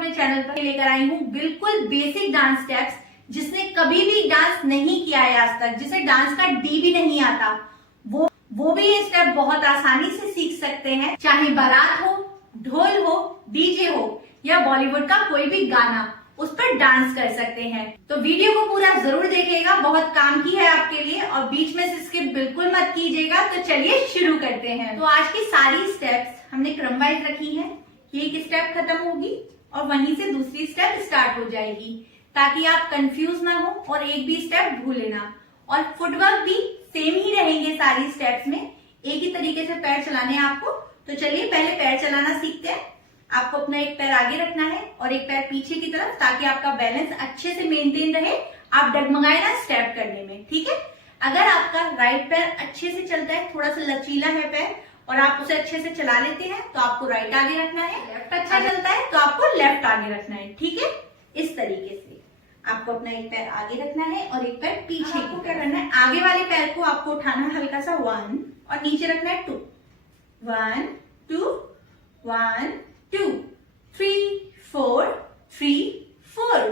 अपने चैनल पर लेकर आई हूँ बिल्कुल बेसिक डांस स्टेप्स, जिसने कभी भी डांस नहीं किया है आज तक, जिसे डांस का डी भी नहीं आता, वो भी ये स्टेप बहुत आसानी से सीख सकते हैं। चाहे बारात हो, ढोल हो, डीजे हो या बॉलीवुड का कोई भी गाना, उस पर डांस कर सकते हैं। तो वीडियो को पूरा जरूर देखिएगा, बहुत काम की है आपके लिए, और बीच में से स्किप बिल्कुल मत कीजिएगा। तो चलिए शुरू करते हैं। तो आज की सारी स्टेप्स हमने क्रम वाइज रखी है कि एक स्टेप खत्म होगी और वहीं से दूसरी स्टेप स्टार्ट हो जाएगी, ताकि आप कंफ्यूज ना हो और एक भी स्टेप भूले ना। और फुटवर्क भी सेम ही रहेंगे सारी स्टेप्स में, एक ही तरीके से पैर चलाने हैं आपको। तो चलिए पहले पैर चलाना सीखते हैं। आपको अपना एक पैर आगे रखना है और एक पैर पीछे की तरफ, ताकि आपका बैलेंस अच्छे से मेंटेन रहे, आप डगमगाए ना स्टेप करने में, ठीक है। अगर आपका राइट पैर अच्छे से चलता है, थोड़ा सा लचीला है पैर और आप उसे अच्छे से चला लेते हैं, तो आपको राइट आगे रखना है। लेफ्ट अच्छा चलता है तो आपको लेफ्ट आगे रखना है, ठीक है। इस तरीके से आपको अपना एक पैर आगे रखना है और एक पैर पीछे। आपको क्या करना है, आगे वाले पैर को आपको उठाना है हल्का सा 1 और नीचे रखना है 2। 1 2 1 2 3 4 3 4,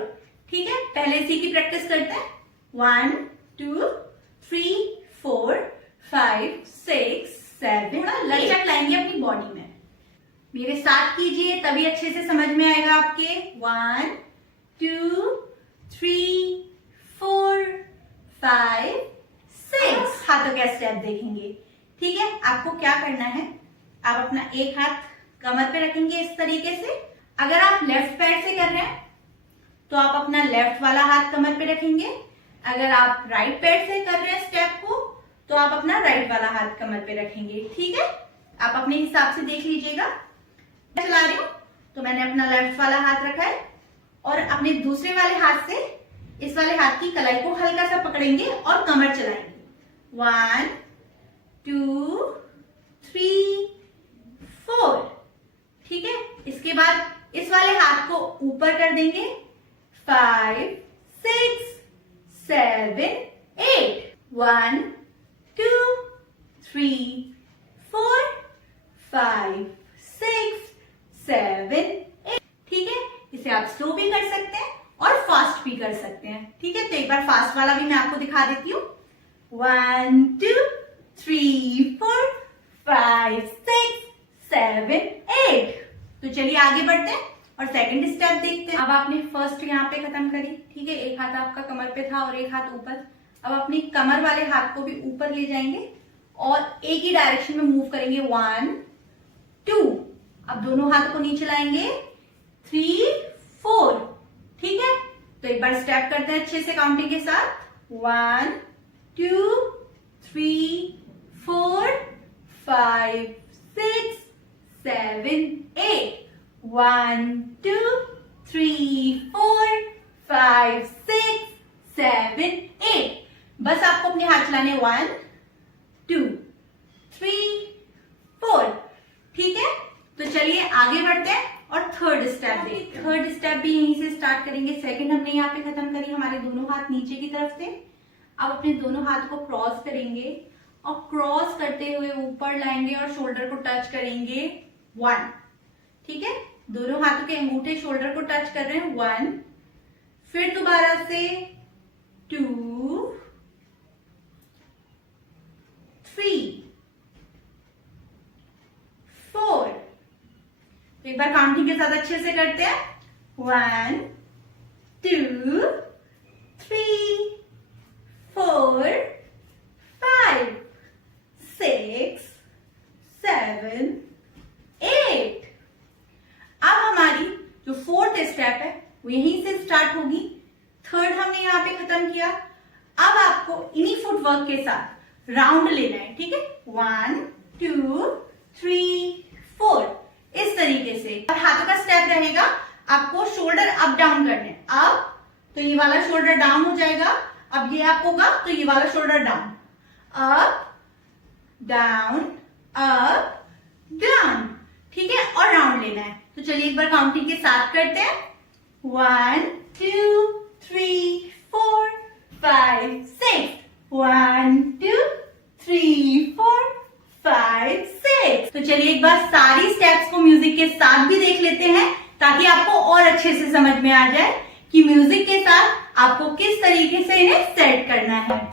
ठीक है। पहले इसी की प्रैक्टिस करते हैं। 1 2 3 4 5 6 7। लचक लाएंगे अपनी बॉडी में, मेरे साथ कीजिए, तभी अच्छे से समझ में आएगा आपके। 1 2 3 4 5 6। हाथों का स्टेप देखेंगे, ठीक है। आपको क्या करना है, आप अपना एक हाथ कमर पे रखेंगे इस तरीके से। अगर आप लेफ्ट पैर से कर रहे हैं तो आप अपना लेफ्ट वाला हाथ कमर पे रखेंगे। अगर आप राइट पैर से कर रहे हैं स्टेप को, तो आप अपना राइट वाला हाथ कमर पे रखेंगे, ठीक है। आप अपने हिसाब से देख लीजिएगा। मैं चला रही हूं तो मैंने अपना लेफ्ट वाला हाथ रखा है और अपने दूसरे वाले हाथ से इस वाले हाथ की कलाई को हल्का सा पकड़ेंगे और कमर चलाएंगे। 1 2 3 4, ठीक है। इसके बाद इस वाले हाथ को ऊपर कर देंगे। 5 6 7 8। 1 2 3 4 5 6 7 8, ठीक है। इसे आप स्लो भी कर सकते हैं और फास्ट भी कर सकते हैं, ठीक है। तो एक बार फास्ट वाला भी मैं आपको दिखा देती हूँ। 1 2 3 4 5 6 7 8। तो चलिए आगे बढ़ते हैं और सेकंड स्टेप देखते हैं। अब आपने फर्स्ट यहाँ पे खत्म करी, ठीक है। एक हाथ आपका कमर पे था और एक हाथ ऊपर। अब अपनी कमर वाले हाथ को भी ऊपर ले जाएंगे और एक ही डायरेक्शन में मूव करेंगे। 1 2। अब दोनों हाथों को नीचे लाएंगे। 3 4, ठीक है। तो एक बार स्टेप करते हैं अच्छे से काउंटिंग के साथ। 1 2 3 4 5 6 7 8। 1 2 3 4 5 6 7 8। बस आपको अपने हाथ चलाने। 1 2 3 4, ठीक है। तो चलिए आगे बढ़ते हैं और थर्ड स्टेप देखते हैं। थर्ड स्टेप भी यहीं से स्टार्ट करेंगे। सेकंड हमने यहाँ पे खत्म करी, हमारे दोनों हाथ नीचे की तरफ थे। अब अपने दोनों हाथ को क्रॉस करेंगे और क्रॉस करते हुए ऊपर लाएंगे और शोल्डर को टच करेंगे। 1, ठीक है। दोनों हाथों के अंगूठे शोल्डर को टच कर रहे हैं। 1, फिर दोबारा से 2 3 4। एक बार काउंटिंग के साथ अच्छे से करते हैं। 1 2 3 4 5 6 7 8। अब हमारी जो फोर्थ स्टेप है वो यहीं से स्टार्ट होगी। थर्ड हमने यहाँ पे खत्म किया। अब आपको इन्हीं फुटवर्क के साथ राउंड लेना है, ठीक है। 1 2 3 4, इस तरीके से। और हाथों का स्टेप रहेगा, आपको शोल्डर अप डाउन करने। अप तो ये वाला शोल्डर डाउन हो जाएगा। अब ये अप होगा तो ये वाला shoulder down. Up down up down, ठीक है। और राउंड लेना है। तो चलिए एक बार काउंटिंग के साथ करते हैं। 1 2 3 4 5 6। 1 2 3 4 5 6। तो चलिए एक बार सारी स्टेप्स को म्यूजिक के साथ भी देख लेते हैं ताकि आपको और अच्छे से समझ में आ जाए कि म्यूजिक के साथ आपको किस तरीके से इन्हें सेट करना है।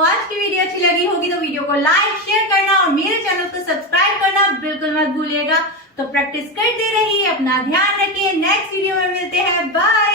आज की वीडियो अच्छी लगी होगी तो वीडियो को लाइक शेयर करना और मेरे चैनल को सब्सक्राइब करना बिल्कुल मत भूलिएगा। तो प्रैक्टिस करते रहिए, अपना ध्यान रखिए। नेक्स्ट वीडियो में मिलते हैं, बाय।